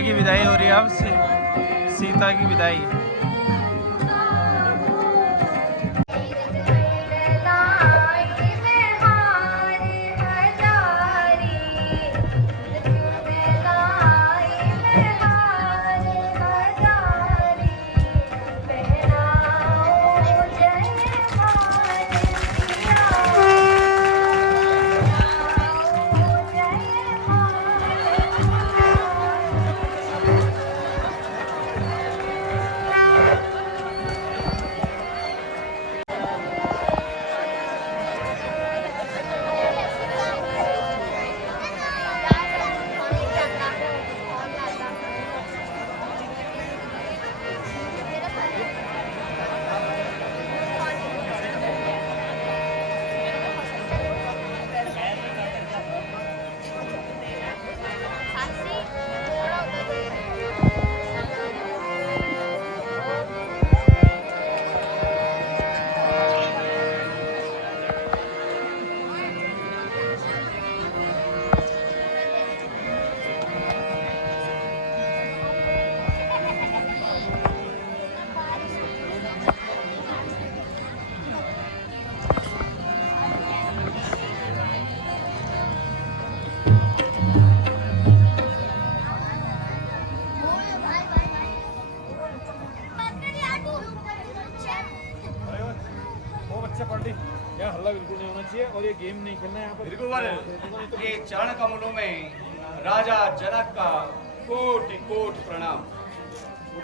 सीता की विदाई हो रही है अब सीता की विदाई। यार हल्ला बिल्कुल नहीं होना चाहिए और ये गेम नहीं खेलना है यहाँ पर। बिल्कुल ये चरण कमलों में राजा जनक का कोटि कोटि प्रणाम।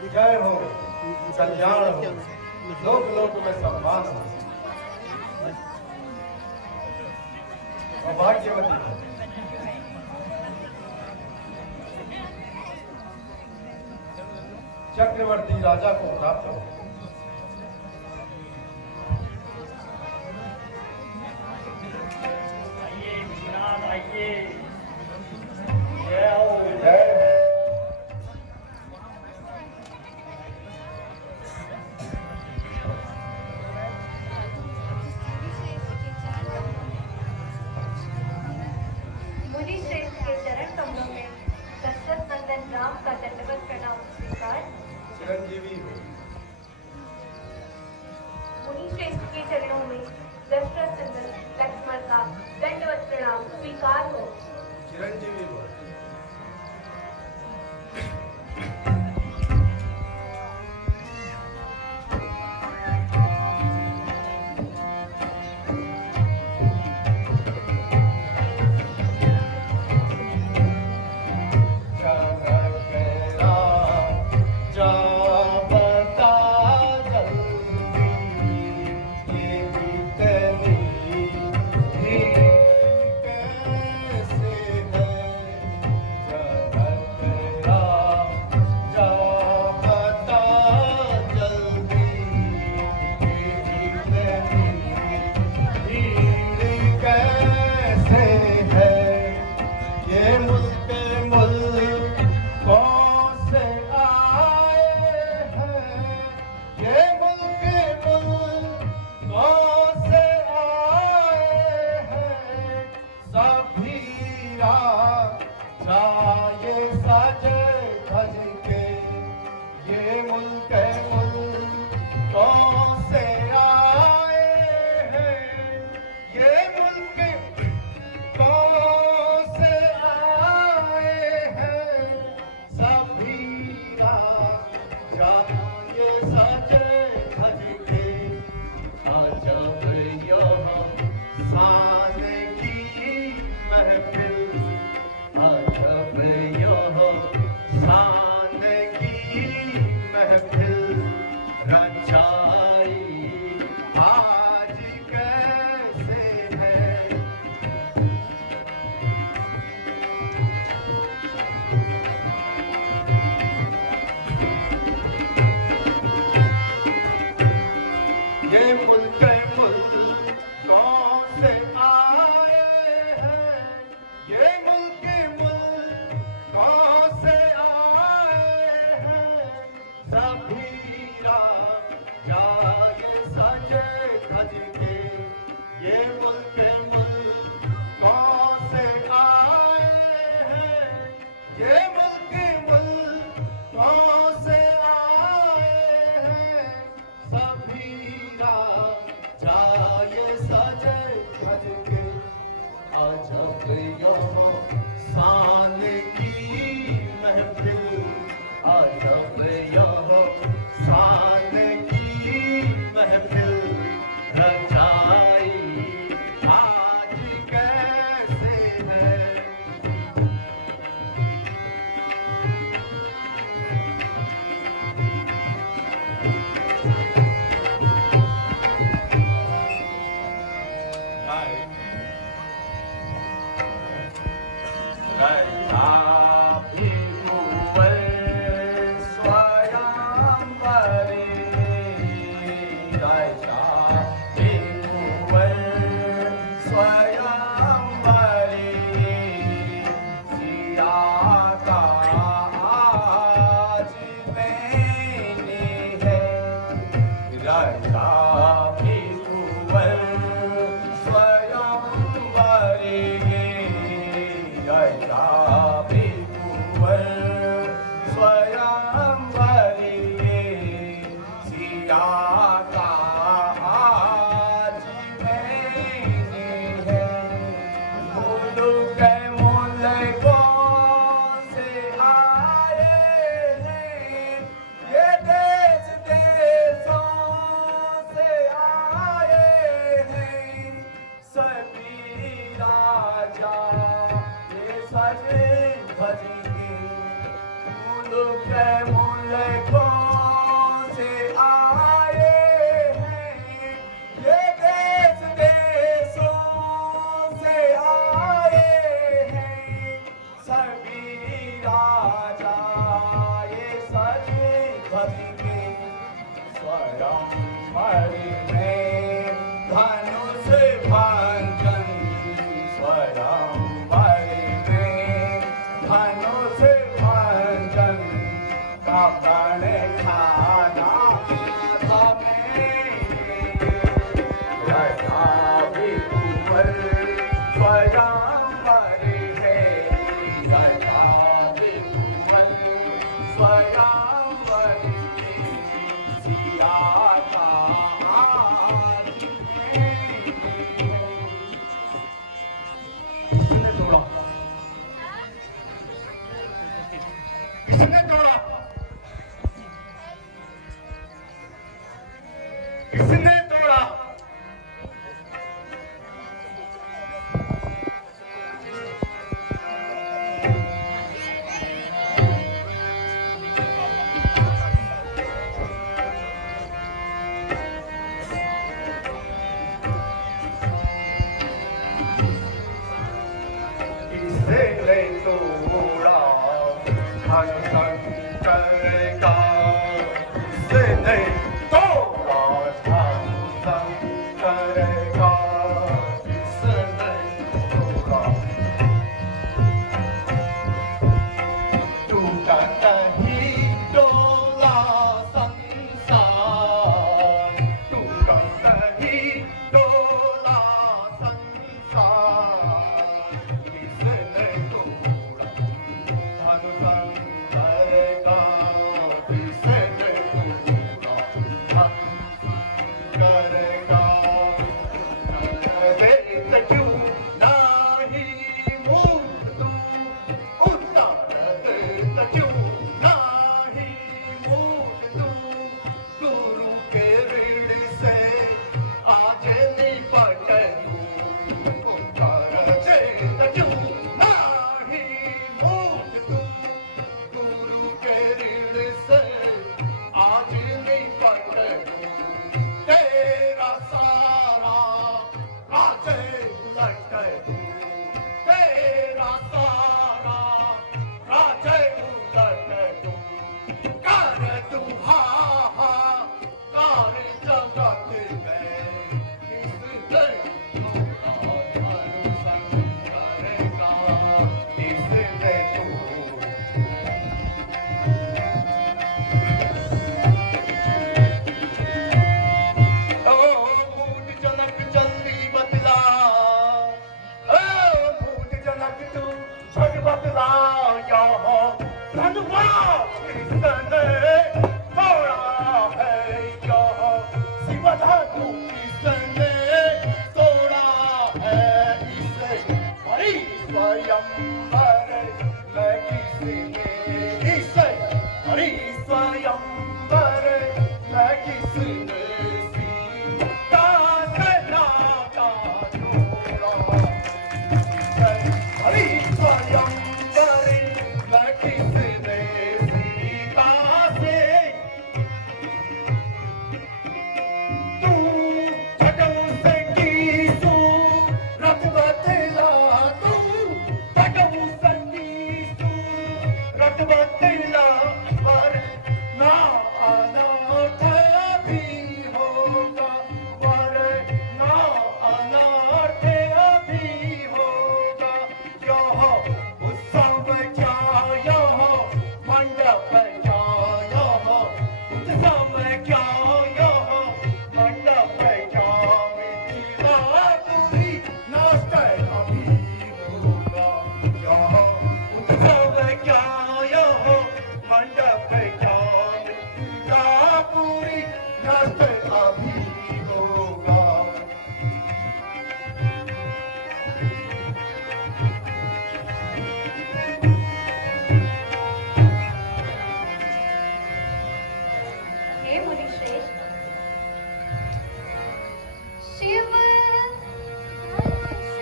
विजय हो, कल्याण हो, लोक लोक में सम्मान हो, सौभाग्यवती हो। चक्रवर्ती राजा को प्राप्त हो। चिरंजीवी हो। मुनि श्रेष्ठ के चरणों में दशरथ नंदन लक्ष्मण का दंडवत प्रणाम स्वीकार हो। चिरंजीवी हो। ये मुल्क भक्ति स्वयंवर में धनुष भंजन स्वयंवर में धनुष भंजन का प्रण खाना किसने तोड़ा? किसने तोड़ा धन शंकर का? किसने तोड़ा धन शंकर का? किसने तोड़ा? टूटा कहीं डोला संसार, टूटा कहीं डोला संसार। किसने तोड़ा धन शंकर का? किसने तोड़ा धन शंकर का? वेद क्यों नाही मूर्त तू उतारत क्यों नाही मूर्त तू? गुरु के ऋण से आज निपट तू उतारत क्यों नाही मूर्त तू? गुरु के ऋण से आज निपट तू। तेरा सारा राज्य उलट तू, तेरा सारा राज्य उलट तू। कर तू हाहाकार जगत में, किसने तोड़ा धन शंकर का? किसने तोड़ा? ओ मूड जनक जल्दी बतला, ओ मूड जनक तू झट बतला, यहाँ धनुआ किसने तोड़ा है? यहाँ शिव धनु किसने तोड़ा है? इसे हरि स्वयंवर में किसने, इसे हरि स्वयंवर में किसने सीता से नाता जोड़ा? हरि स्वयंवर में किसने सीता से तू जगम से कीसू रत बतला, तू जगम से कीसू रत बतला। पर ना अनाथ अभी होगा, पर ना अनाथ अभी होगा। यह उत्सव क्या, यह मंडप क्या, यह उत्सव क्या, यह मंडप क्या? मिथिलापुरी नष्ट अभी होगा। यह उत्सव क्या, यह मंडप क्या? मिथिलापुरी नष्ट अभी होगा। हे मुनिश्रेष्ठ, शिव धनुष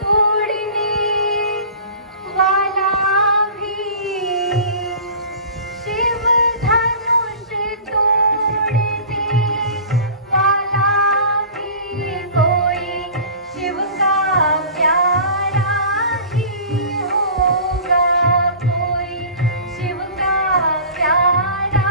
तोड़ने वाला भी, शिव धनुष तोड़ने वाला भी कोई शिव का प्यारा ही होगा, कोई शिव का प्यारा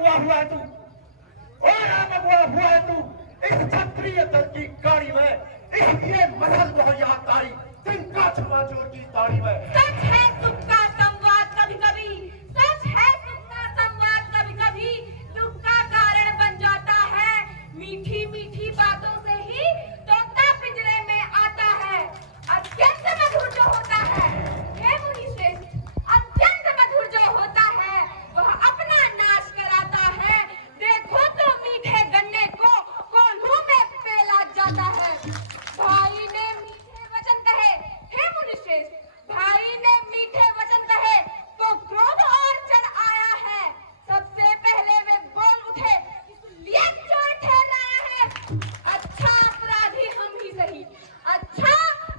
बबुआ हुआ है तू, बबुआ हुआ है तू इस क्षत्रिय दल की गाड़ी में, इसलिए मसल रहो यहाँ तारी, तिनका छुपा चोर की ताड़ी में। सच है सुख का संवाद कभी कभी, सच है सुख का संवाद कभी कभी दुख का कारण बन जाता है। मीठी मीठी बातों से ही तोता पिंजरे में आता है। अत्यंत मधुर जो होता है, हे मुनि श्रेष्ठ, अत्यंत मधुर जो होता है वह अपना नाश कराता है। देखो तो मीठे गन्ने को कोल्हू में पेला जाता है। भाई ने मीठे वचन कहे, हे मुनि श्रेष्ठ, भाई ने मीठे वचन कहे तो क्रोध और चढ़ आया है। सबसे पहले वे बोल उठे, इसलिए चोर ठहराया है। अच्छा अपराधी हम ही सही, अच्छा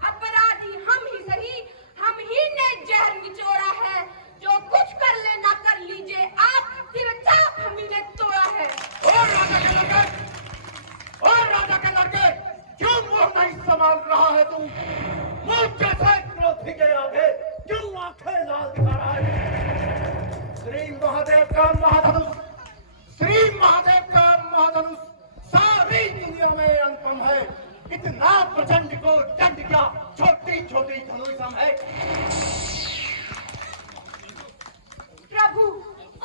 अपराधी हम ही सही, हम ही ने जहर निचोड़ा है। जो कुछ कर लेना कर लीजिए आप, सिर्फ चाप हम ही ने तोड़ा है। और राजा के लड़के क्यों मुंह नहीं संभाल रहा है तू? मुंह जैसे क्रोधी के आगे क्यों आंखें लाल दिखा रहा है? श्री महादेव का महाधनुष, श्री महादेव का महाधनुष सारी दुनिया में अनुपम है। इतना प्रचंड को दंड क्या छोटी छोटी धनुषम है। प्रभु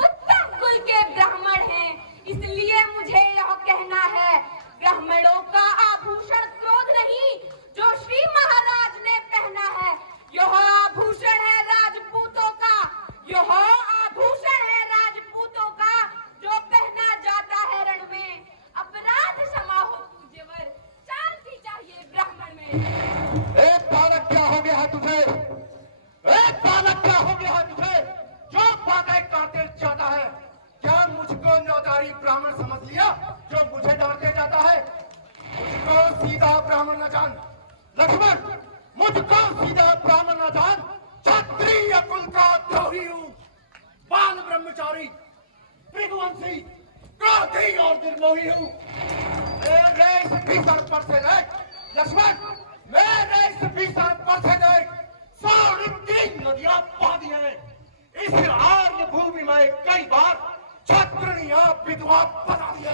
उत्तम कुल के ब्राह्मण हैं, इसलिए मुझे यह कहना है, ब्राह्मणों का आभूषण क्रोध नहीं जो श्री महाराज ने पहना है। यह आभूषण है राजपूतों का, यह आभूषण है राजपूतों का जो पहना जाता है रण में। अपराध क्षमा हो पूज्यवर, शांति चाहिए ब्राह्मण में। एक बालक क्या हो गया है तुझे? एक बालक क्या हो गया है तुझे जो बातें काटे जाता है? क्या मुझको नौदारी ब्राह्मण समझ लिया जो मुझे डांटे जाता है? मुझको सीधा ब्राह्मण न जान लक्ष्मण, मुझको सीधा ब्राह्मण न जान। क्षत्रिय कुल का द्रोही हूँ, बाल ब्रह्मचारी, भृगुवंशी, क्रोधी और निर्मोही हूँ। मेरे इस भीतर पर से देख लक्ष्मण, मेरे इस भीतर पर से देख 3 नदियां बह दी हैं। इस आर्य भूमि में कई बार क्षत्रिया विधवा बना दिया।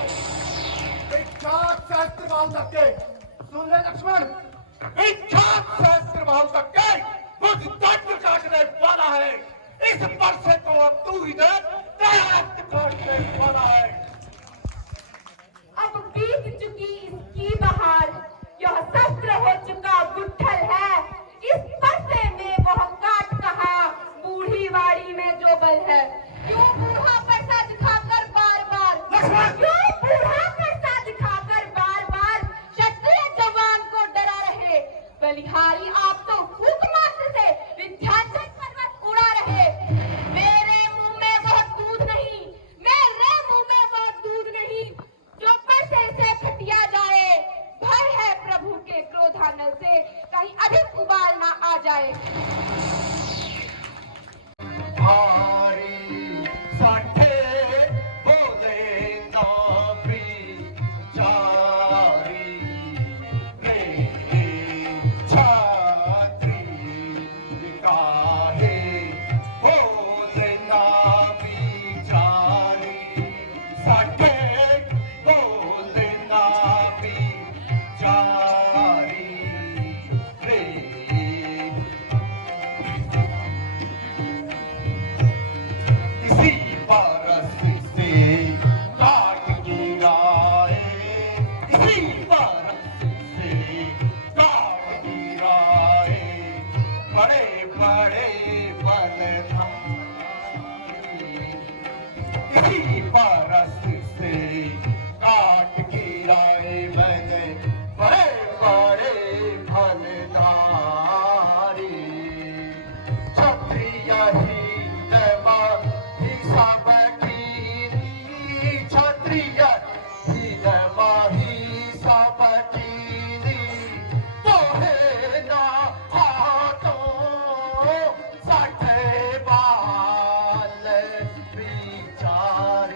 विख्यात शास्त्र भाव तक के सुन ले लक्ष्मण, विख्यात शास्त्र भाव तक के बुद्ध दंड काटने वाला है। इस वर्षे को अब तू ही दे, तेरा काटने वाला है। अब बीत चुकी इसकी बहार, यह शस्त्र हो चुका गुट्ठल है। इस परसे में वह काट कहा, बूढ़ी वाड़ी में जो बल है। क्यों बूढ़ा पैसा दिखाकर बार बार, क्यों बूढ़ा पैसा दिखाकर बार बार क्षत्रिय जवान को डरा रहे। बलिहारी आप तो फूक मात्र से विंध्याचल पर्वत उड़ा रहे। मेरे मुंह में वह दूध नहीं, मेरे मुंह में वह दूध नहीं जो पैसे से खटिया जाए। भय है प्रभु के क्रोधानल से कहीं अधिक उबाल ना आ जाए। भारी साठे बोले ना प्री चारी रे छात्री काहे बोले ना बिचारी। साठे बोले ना बिचारी रे। इसी बरस से काट गिराए, इसी बरस से काट गिराए, बड़े बड़े बलधारी। इसी बरस से काट गिराए मैंने बड़े बड़े बलधारी। क्षत्रिय ही सब कीनी, क्षत्रिय ही सब कीनी। तो है ना हाथों सटे बाल बिचारे।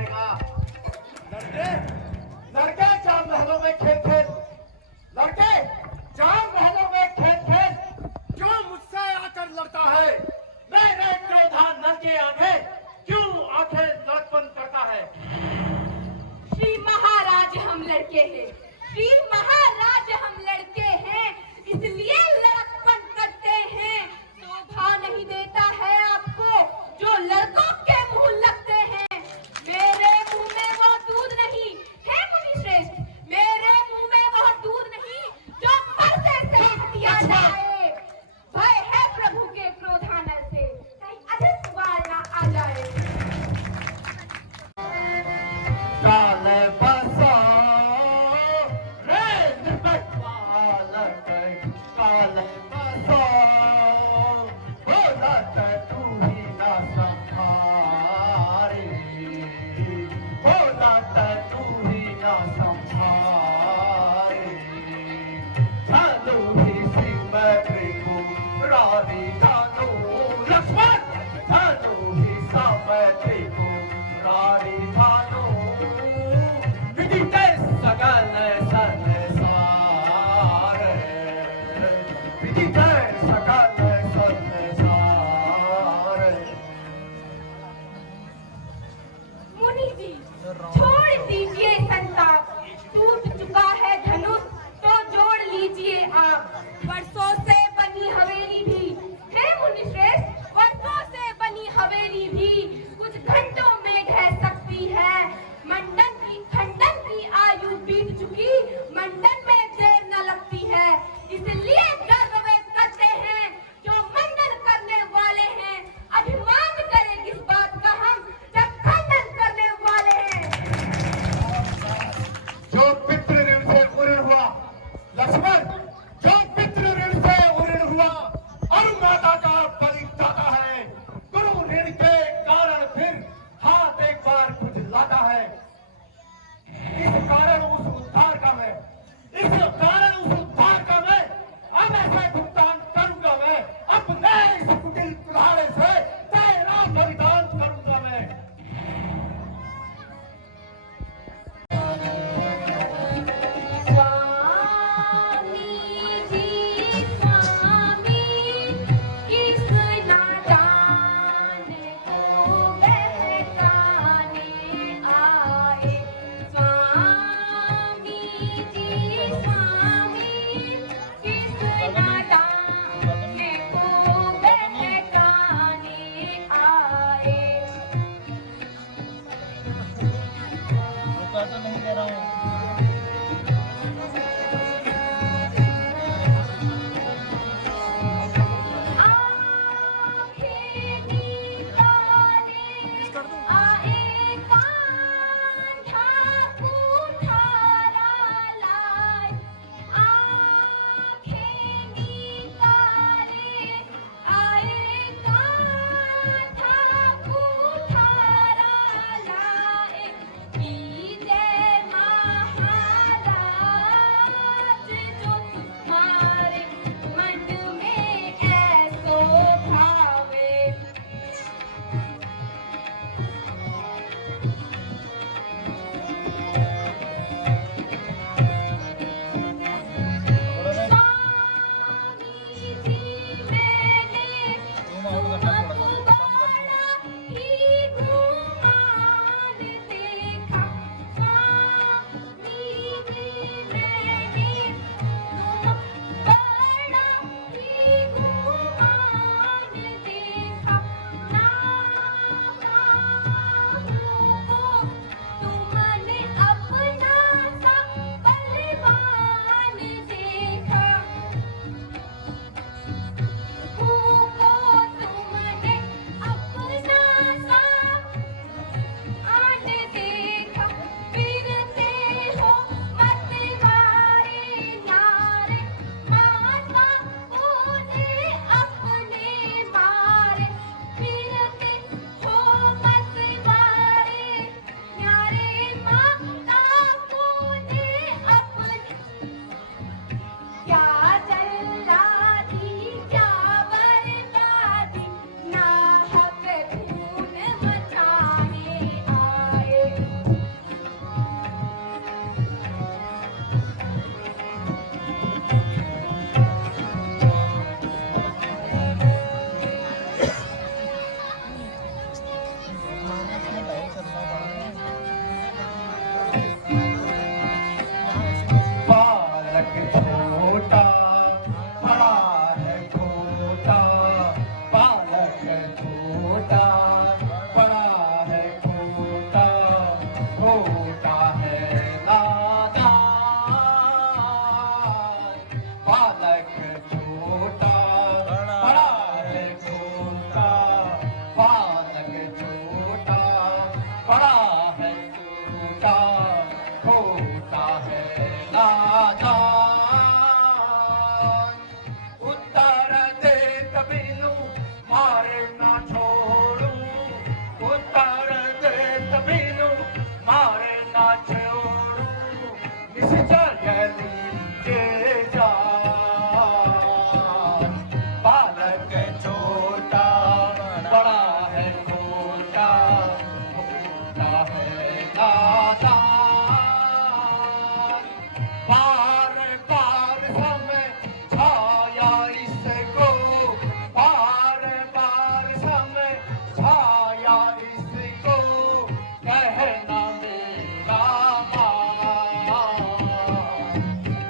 जाएगा। लड़के लड़के चार महलों में खेल खेल, लड़के चार महलों में खेल खेल, जो मुझसे आकर लड़ता है मेरे क्रोधा नल के आगे क्यों आंखें लड़पन करता है। श्री महाराज हम लड़के हैं, श्री महाराज हम लड़के हैं, इसलिए लड़कपन करते हैं। शोभा नहीं देता है आपको जो लड़कों के मुंह लगते हैं। मेरे मुंह में वो दूध नहीं है मुनि श्रेष्ठ, मेरे मुंह में वो दूध नहीं जो पर्दे से हटिया जाए। भय है प्रभु के क्रोधानल से, कहीं अधिक सवाल ना आ जाए। काल बसा रे निकट बालक, काल बसा बोलत तू ही न संभारे, बोलत तू ही न संभारे। धनु ही सिंह त्रिपुरारी धनु लक्ष्मण, धनु ही सम त्रिपुरारी धनु विदित सकल संसार, विदित सकल संसार। मुनि जी छोड़ दीजिए संताप, टूट चुका है धनुष तो जोड़ लीजिए आप। वर्षों से बनी हवेली भी है मुनि श्रेष्ठ, वर्षों से बनी हवेली भी कुछ घंटों में ढह सकती है। मंडन की खंडन की आयु बीत चुकी, मंडन में देर न लगती है। इसलिए गर्व वे करते हैं जो मंडन करने वाले हैं। अभिमान करें किस बात का हम जब खंडन करने वाले हैं। नादान, बार बार समझाया इसको, बार बार समझाया इसको, कहना मेरा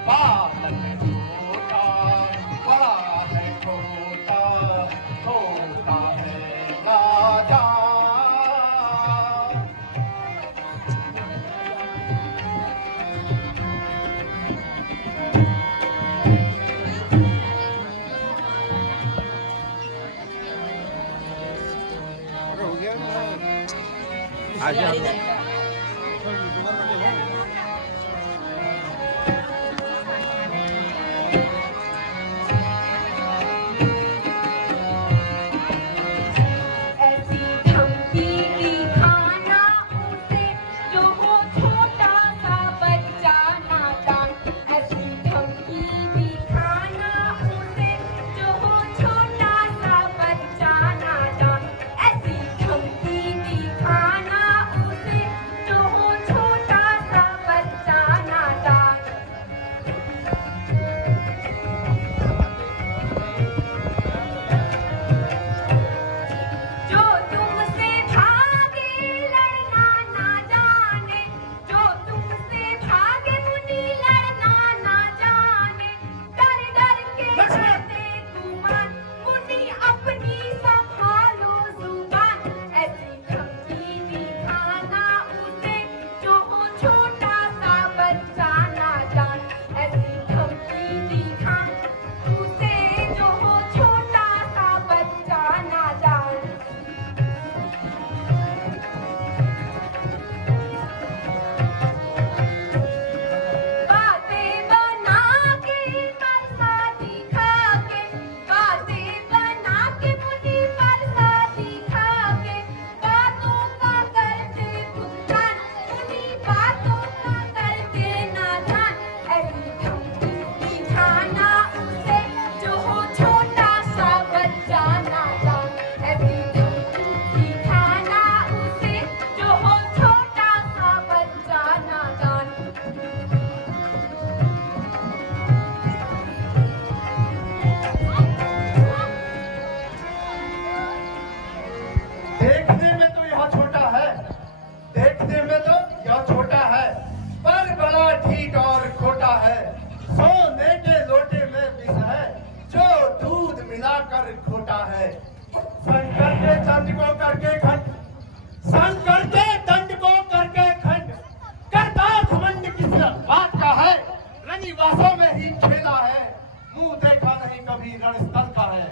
बालक छोटा बड़ा है छोटा, छोटा है नादान। ऐसी धमकी दिखाना उसे जो हो छोटा सा बच्चा नादान, ऐसी धमकी दिखाना उसे जो हो छोटा सा बच्चा नादान, ऐसी धमकी दिखाना उसे जो हो छोटा सा बच्चा नादान। जो तुमसे भागे लड़ना ना जाने, जो तुमसे भागे मुनि लड़ना ना जाने, डर डर के कहते गुमान, मुनि अपनी संभालो जुबान, ऐसी धमकी दिखाना उसे जो हो छोटा सा बच्चा नादान, ऐसी धमकी दिखाना उसे जो हो छोटा सा बच्चा नादान। बातें बना के परसा दिखा के, बातें बना के मुनि परसा दिखा के, बातों का करते भुगतान, मुनि बातों का करते नादान, ऐसी धमकी दिखाना उसे जो हो छोटा सा बच्चा नादान, ऐसी धमकी दिखाना उसे जो हो छोटा सा बच्चा नादान। देखने में तो यह छोटा है, देखने में तो यह छोटा है, पर बड़ा ठीक और खोटा है, सोने के लोटे में विष है, जो दूध मिलाकर खोटा है। शंकर के दंड को करके खंड, शंकर के दंड को करके खंड, करता घमंड किस बात का है, रनिवासों में ही खेला है, मुंह देखा नहीं कभी रणस्थल का है।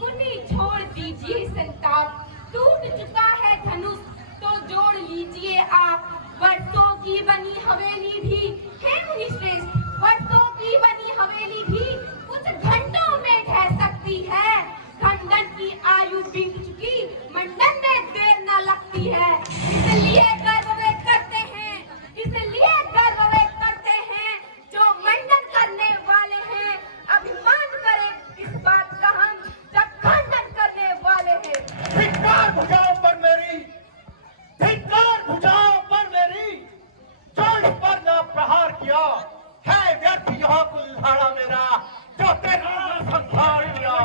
मुनि छोड़ दीजिए संताप, टूट चुका है धनुष तो जोड़ लीजिए आप, वर्षों की बनी हवेली भी है मुनि श्रेष्ठ, वर्षों की बनी हवेली भी कुछ घंटों में ढह सकती है, खंडन की आयु बीत चुकी मंडन में देर न लगती है, इसलिए गर्व वे करते हैं, इसलिए गर्व वे करते हैं जो मंडन करने वाले हैं, अभिमान करें इस बात का हम जब खंडन करने वाले हैं। धिक्कार भुजाओं पर मेरी, धिक्कार भुजाओं पर मेरी, जो इस पर न प्रहार किया है व्यर्थ यह कुल्हाड़ा मेरा, जो तेरा न संहार किया।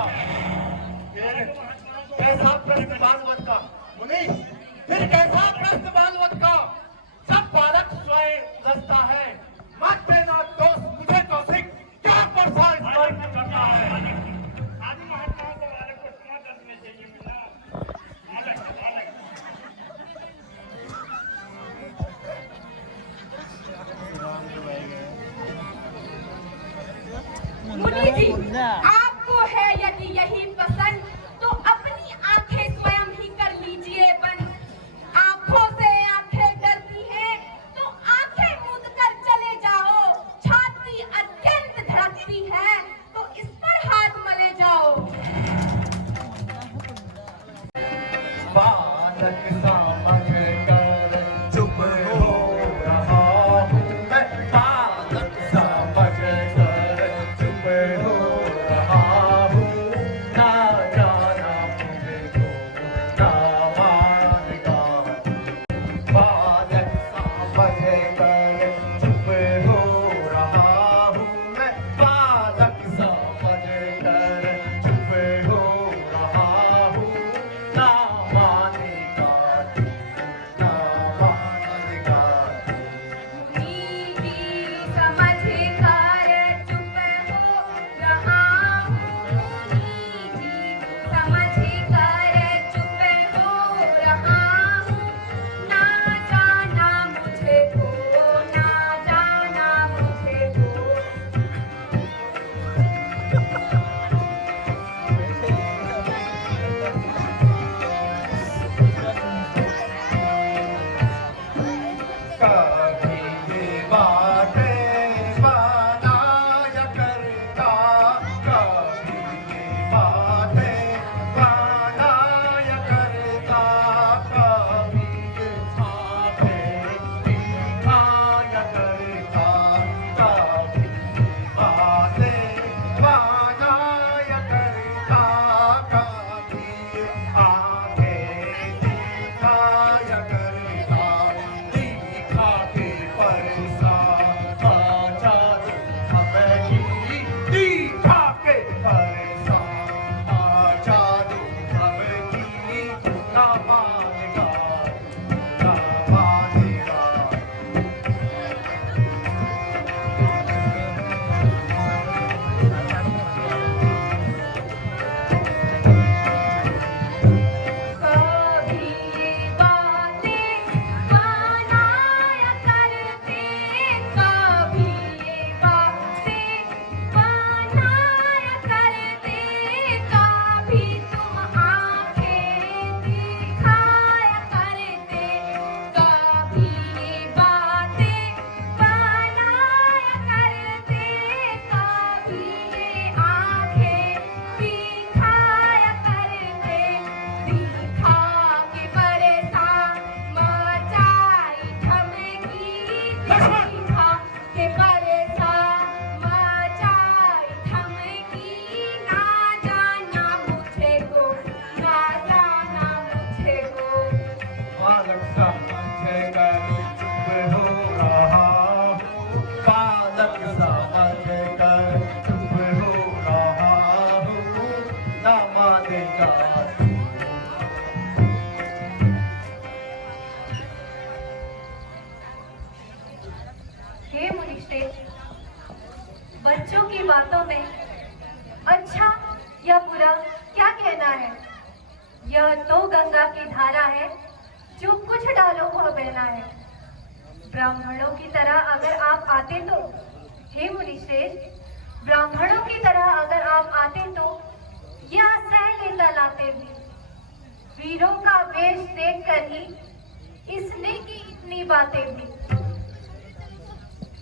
कैसा प्रश्न बालवत का मुनि, फिर कैसा प्रश्न बालवत का, सब बालक स्वयं रचता है, मत देना दोष मुझे कौशिक, क्या प्रसार स्मरण करता है। आदि महात्माओं को बालक को समाज में चाहिए मिला बालक बालक। मुनि जी, आपको है यदि यही पसंद तो अपनी आंखें स्वयं ही कर लीजिए बंद, आंखों से आंखें डरती हैं तो आंखें मूंद कर चले जाओ, छाती अत्यंत धड़कती है तो इस पर हाथ मले जाओ। बालक समझ कर चुप हो रहा हूँ मैं, बालक समझ कर चुप हो रहा हूँ, ना जाना मुझको ना करना है। ब्राह्मणों की तरह अगर आप आते तो, हे मुनिश्रेष्ठ, ब्राह्मणों की तरह अगर आप आते तो यह सह लेता लाते भी। वीरों का वेश देख कर ही इसने की इतनी बातें भी।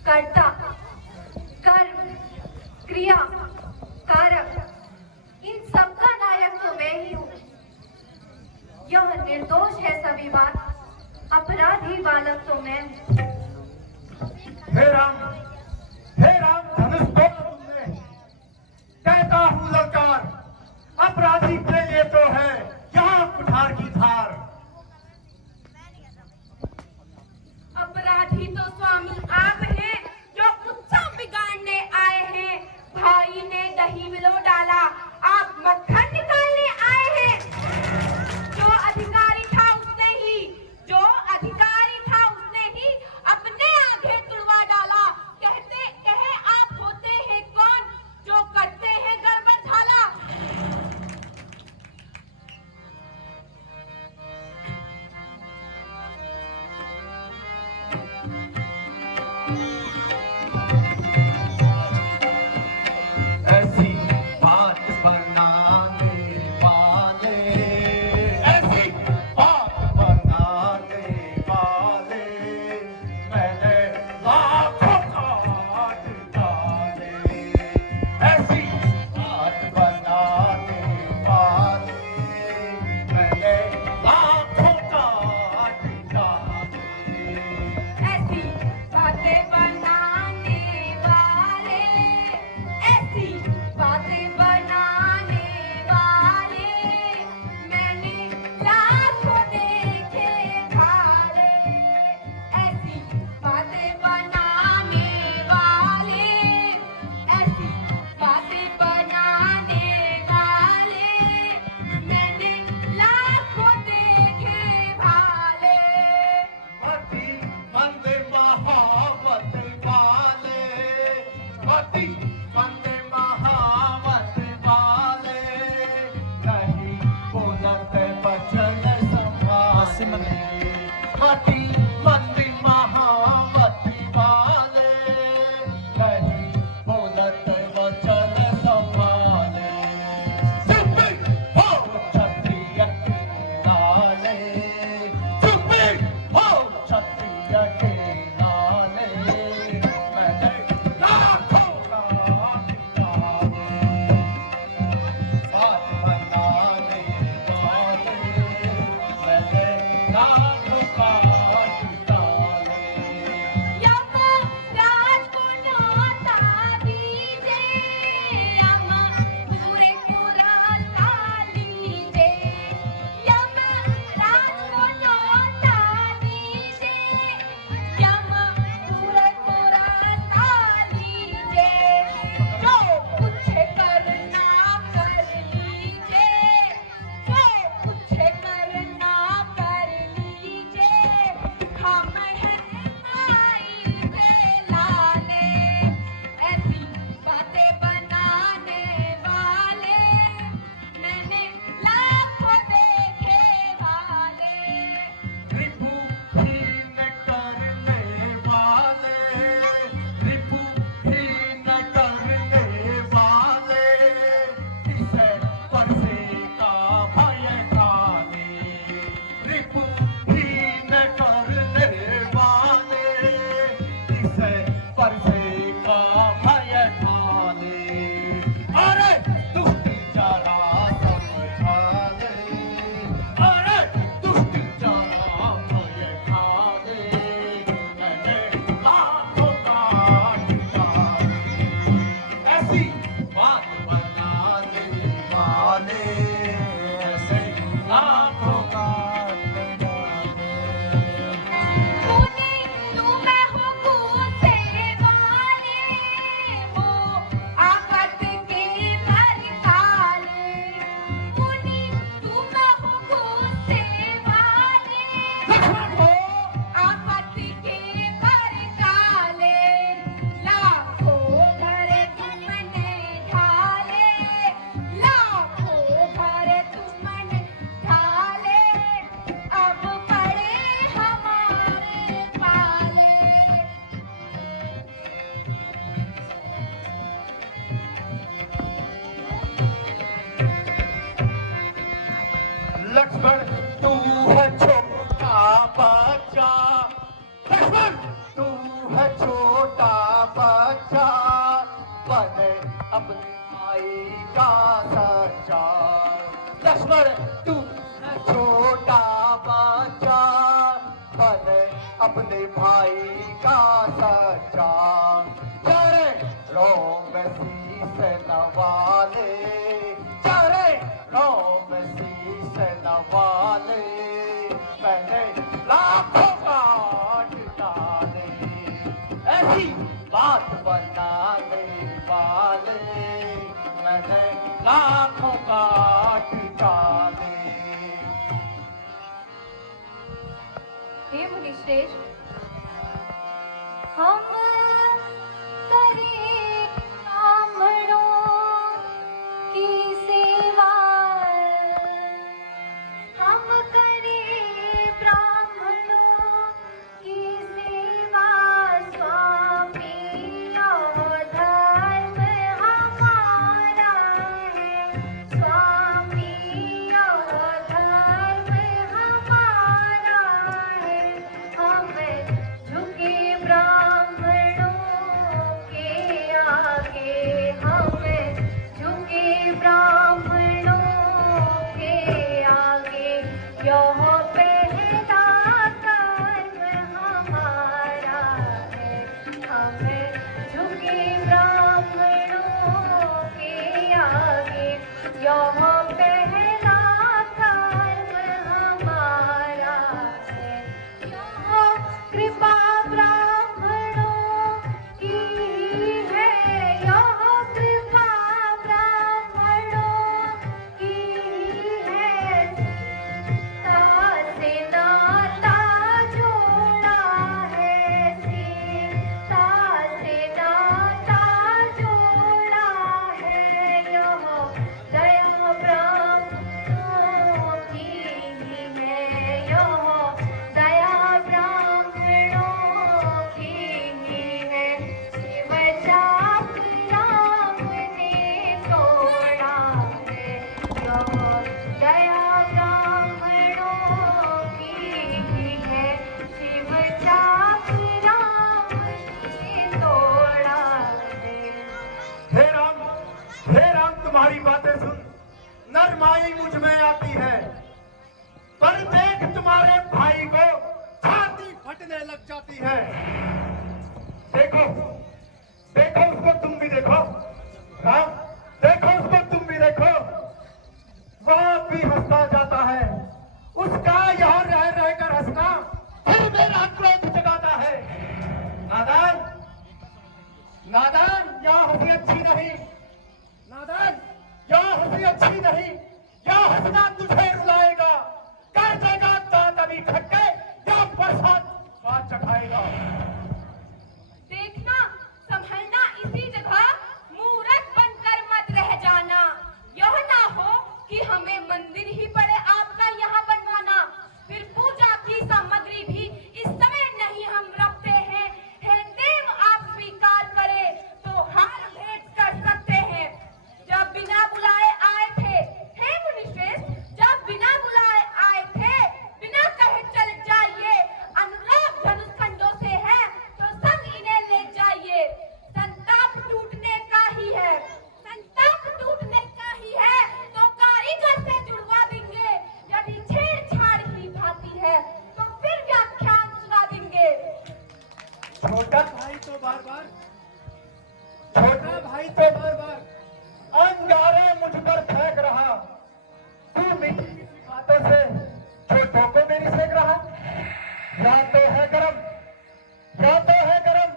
कर्ता, कर्म, क्रिया, कारक, इन सबका नायक तो मैं ही हूँ। यह निर्दोष है सभी बात, अपराधी बालक तो मैं हूँ। हे राम, धनुष तोड़ा तुमने। कहता हूँ ललकार, अपराधी के लिए तो है यहाँ कुठार की धार। अपराधी तो स्वामी आप हैं जो उत्सव बिगाड़ने आए हैं। भाई ने दही मिलो डाला, आप मक्खन निकालने आए हैं। जो अधिकारी था उसने ही अपने आगे तुड़वा डाला। कहे आप होते हैं कौन जो करते हैं गड़बड़ झाला। ऐसी बात बनाने वाले, ऐसी बात बनाने वाले, मैंने लाखों काट डाले। ऐसी बात बनाने वाले, मैंने लाखों काट डाले। ऐसी बातें बनाने वाले, ऐसी बातें बनाने वाले, मैंने लाखों देखे भाले। ऐसी बातें बनाने वाले, ऐसी बातें बनाने वाले, मैंने लाखों देखे भाले। मति मंद महावत वाले, मति मंद महावत वाले, नहीं बोलत बचन संभाले। मति मंद महावत वाले, नहीं बोलत बचन संभाले। चुप हो क्षत्रिय के नाले, चुप हो क्षत्रिय के नाले, मैंने लाखों काट डाले। बात बनाने वाले, मैंने लाखों काट डाले। यमराज को न्योता दीजिए, पूरे पुरस्ता लीजिए। यमराज को न्योता दीजिए, पूरे पुरस्ता लीजिए। जो कुछ करना कर लीजिए, जो कुछ करना कर लीजिए। हम हैं माई के लाले, ऐसी बातें बनाने वाले, मैंने लाखों देखे भाले। रिपुहीन करने वाले, रिपुहीन करने वाले, इसे परसे का भय खाने। रिपुहीन करने वाले, इसे परसे का भय खाने। अरे दुष्ट जरा समझा ले, अरे दुष्ट जरा भय खाने, मैंने लाखों काट डाले। ऐसी बात बनाने वाले, ऐसे लाखों काट डाले। अपने भाई का सच्चा चरणों में शीश नवाले, चरणों में शीश नवाले, मैंने लाखों काट डाले, ऐसी बात बनाने वाले मैंने लाखों काट डाले। हे मुनिश्रेष्ठ, हम करें ब्राह्मणों की सेवा, हम करें ब्राह्मणों की सेवा, स्वामी और धर्म हमारा है, स्वामी और धर्म हमारा है, हम झुके ब्राह्मणों के आगे, हम झुके ब्राह्मणों के आगे, यह पहला कर्म हमारा है, हम झुके ब्राह्मणों के आगे, यह पहला कर्म हमारा है, यह कृपा ब्राह्मणों की है, यह कृपा ब्राह्मणों की है, सीता से नाता जोड़ा है, सीता से नाता जोड़ा है, यह दया ब्राह्मणों की है, यह दया ब्राह्मणों की है, शिव चाप राम ने तोड़ा है, यह दया ब्राह्मणों की है, शिव चाप राम ने तोड़ा है। हे राम तुम्हारी बातें सुन नरमाई मुझ में आती है, पर देख तुम्हारे भाई को छाती फटने लग जाती है। देखो देखो उसको तुम भी देखो, राम देखो उसको तुम भी देखो, वह भी हंसता जाता है, उसका यहाँ रह रहकर हंसना फिर मेरा क्रोध जगाता है। नादान नादान, यह हंसी अच्छी नहीं, नादान यह हंसी अच्छी नहीं, यह हंसना तुझे रुलाएगा, कर देगा दांत अभी खट्टे या बरसात बात चखाएगा। देखना, संभलना इसी जगह, मूर्ख बनकर मत रह जाना, यह ना हो कि हमें मंदिर ही पड़े आपका यहाँ बनवाना, फिर पूजा की सामग्री भी इस समय नहीं हम रखते हैं, हे देव आप स्वीकार करें तो हार भेंट कर सकते हैं। जब बिना बुलाए आए थे, हे मुनिश्रेष्ठ, जब बिना बुलाए आए थे, बिना कहे चल जाइए, अनुराग धनुष खंडों से है तो संग इन्हें ले जाइए, संताप टूटने का ही है, संताप टूटने का ही है तो कारीगर से जुड़वा देंगे, यदि छेड़छाड़ ही भाती है तो फिर व्याख्यान सुना देंगे। छोटा भाई तो बार बार अंगारे मुझ पर फेंक रहा, तू मीठी मीठी बातों से छोटों को मेरी सेक रहा। या तो है गरम, या तो है गरम,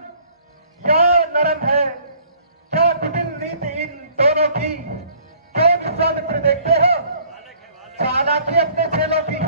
या नरम है, क्या विभिन्न नीति इन दोनों की, क्यों विश्वामित्र देखते हो चालाकी अपने चेलों की।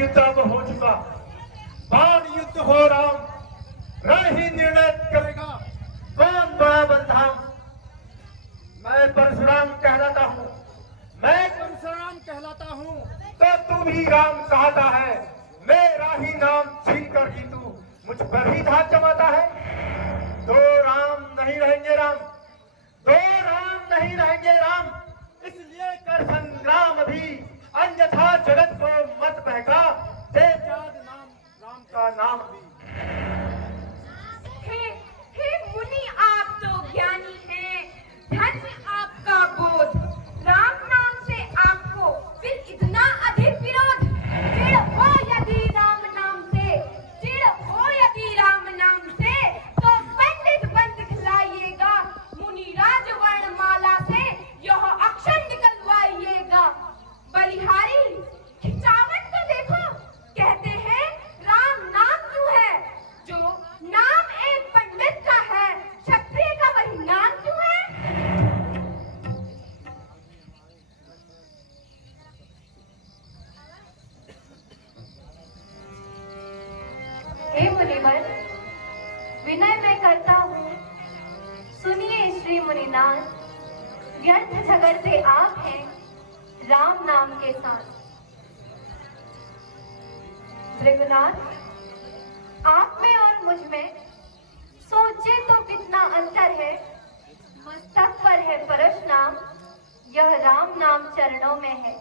युद्ध अब हो चुका, बाण युद्ध हो राम, रण ही निर्णय करेगा कौन बड़ा बलधाम। मैं परशुराम कहलाता हूँ, मैं परशुराम कहलाता हूँ, तो तू भी राम कहता है। मेरा ही नाम छीन कर ही तू मुझ पर ही धाक जमाता है। दो राम नहीं रहेंगे राम, दो राम नहीं रहेंगे राम, इसलिए कर संग्राम अभी, अन्यथा जगत को मत बहका, दे याद नाम राम का नाम भी। हे मुनि, आप तो ज्ञानी हैं, धन्य आपका बोध। राम नाम से आपको फिर इतना अधिक विरोध। चिढ़ हो यदि राम नाम से, चिढ़ हो यदि राम नाम से, तो पंडित बन दिखलाइएगा, मुनि राजवर्ण माला से यह अक्षर निकलवाइएगा। बलिहारी खिंचावट तो देखो, कहते हैं राम नाम क्यों है, जो नाम एक पंडित का है, क्षत्रिय का वही नाम क्यों है। हे मुनिवर, विनय मैं करता हूँ, सुनिए श्री मुनिनाथ, व्यर्थ झगड़ते आप हैं राम नाम के साथ। भृगुनाथ, आप में और मुझ में सोचे तो कितना अंतर है। मस्तक पर है परशुराम, यह राम नाम चरणों में है।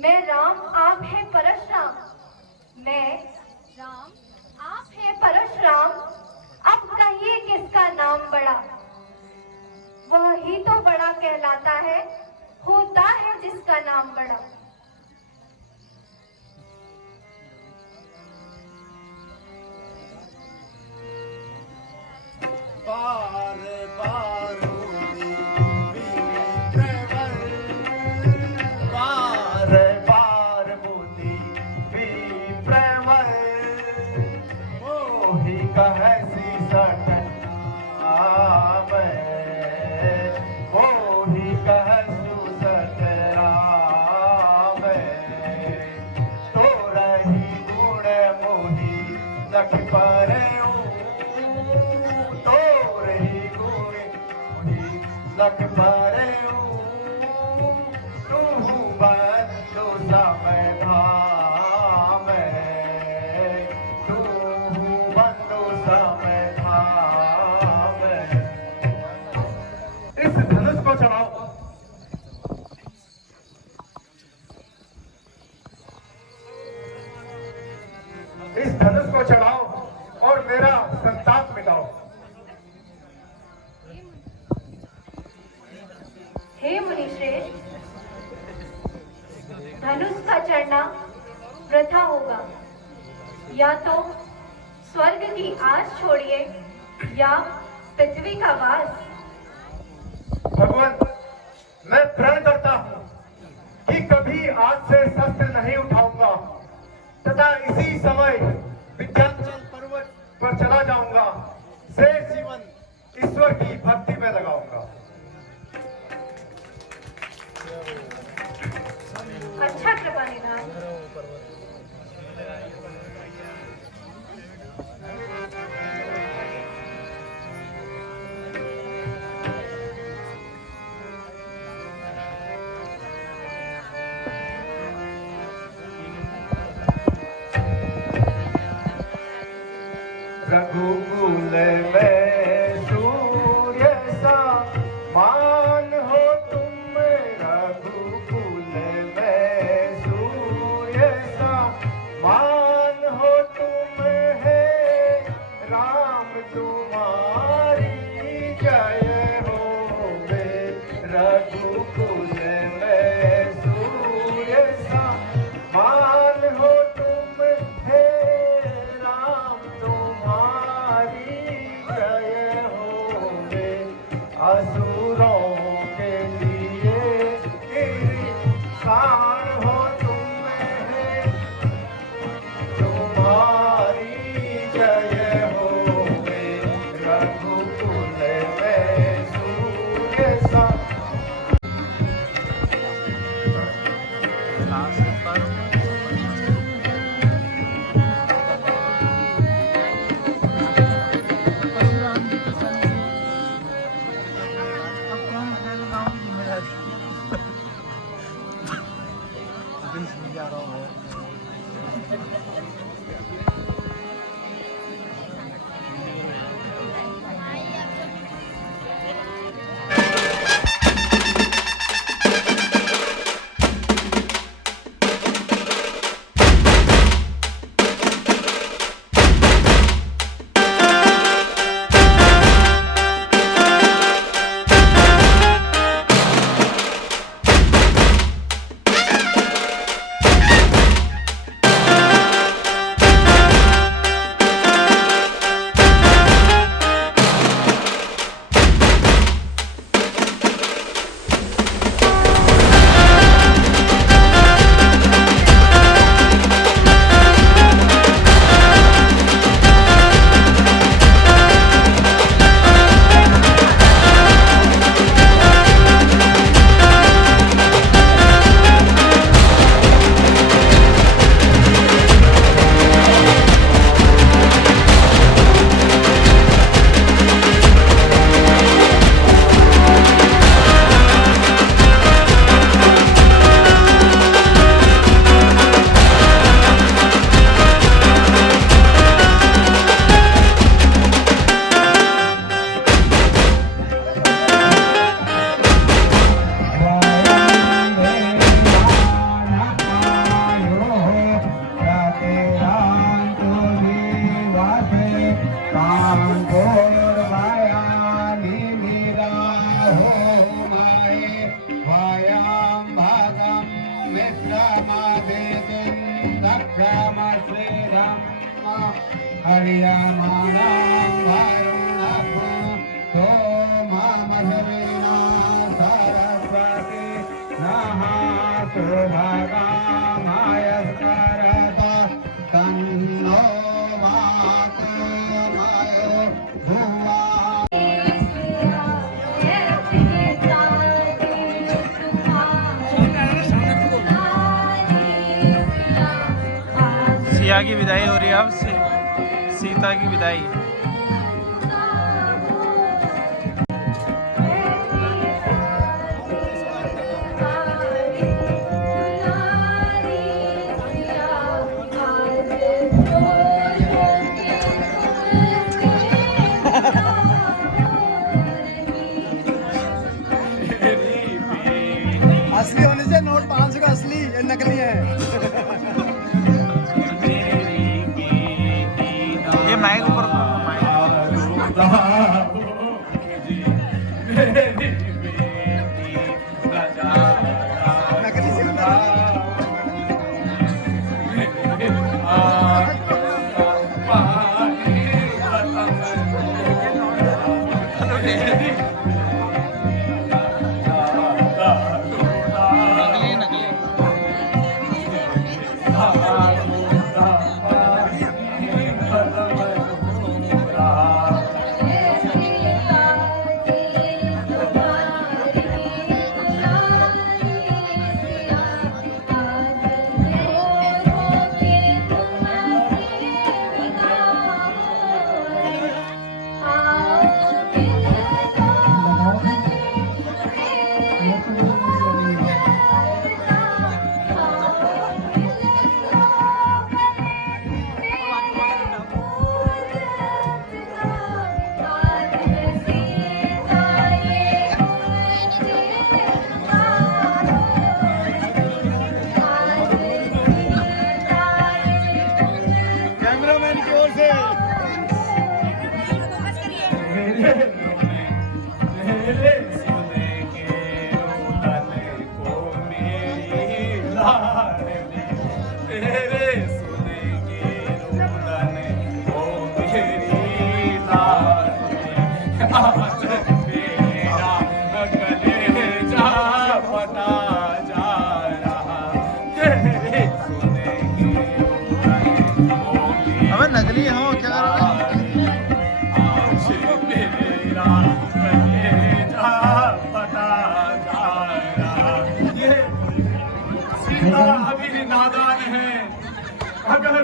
मैं राम, आप है परशुराम, मैं राम, आप है परशुराम। अब कहिए किसका नाम बड़ा, वह ही तो बड़ा कहलाता है, होता है जिसका नाम बड़ा। बार बार बार बार बोली विप्रवर, मोहि कहसी सटना मैं, मोहि कहसु सटना मैं, तो रही गुण मोहि लख पर लख पारे तू बंदो समय धाम, तू बंदो समय धाम। इस धनुष को चढ़ाओ, इस धनुष को चढ़ाओ और मेरा संताप मिटाओ। हे मुनिश्रेष्ठ, धनुष का चढ़ना वृथा होगा, या तो स्वर्ग की आस छोड़िए या पृथ्वी का वास। भगवान, मैं प्रण करता हूँ कि कभी आज से शस्त्र नहीं उठाऊंगा तथा इसी समय विंध्याचल पर्वत पर चला जाऊंगा, शेष जीवन ईश्वर की भक्ति में लगाऊंगा। अच्छा कृपा निधान। रघुकुल में सूर्य सा मान हो तुम, रघुकुल में सूर्य सा मान हो तुम, है राम तुम्हारी जय हो वे। रघुकुल में सूर्य सा मान हो तुम, है राम तुम्हारी जय हो वे। असुरों के लिए गिरफ्तार हो तुम, है तुम्हारी जय हो वे। रघुकुल में सूर्य सा सास पर वीणा सरस्वती नहातु भगामयस्करत तन्नो मातृमयो भुवा सिया की विदाई हो रही है अब सीता की विदाई। असली होने से नोट 500 का असली, ये नकली है। ये माइक ऊपर नकली से कैमरामैन की ओर से अबे नकली हो क्या करोगे? सीता अभी नादान है, अगर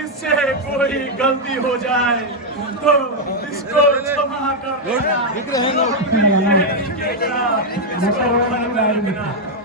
इससे कोई गलती हो जाए तो इसको क्षमा कर देना। दिख रहे हैं इसको घर में रखना।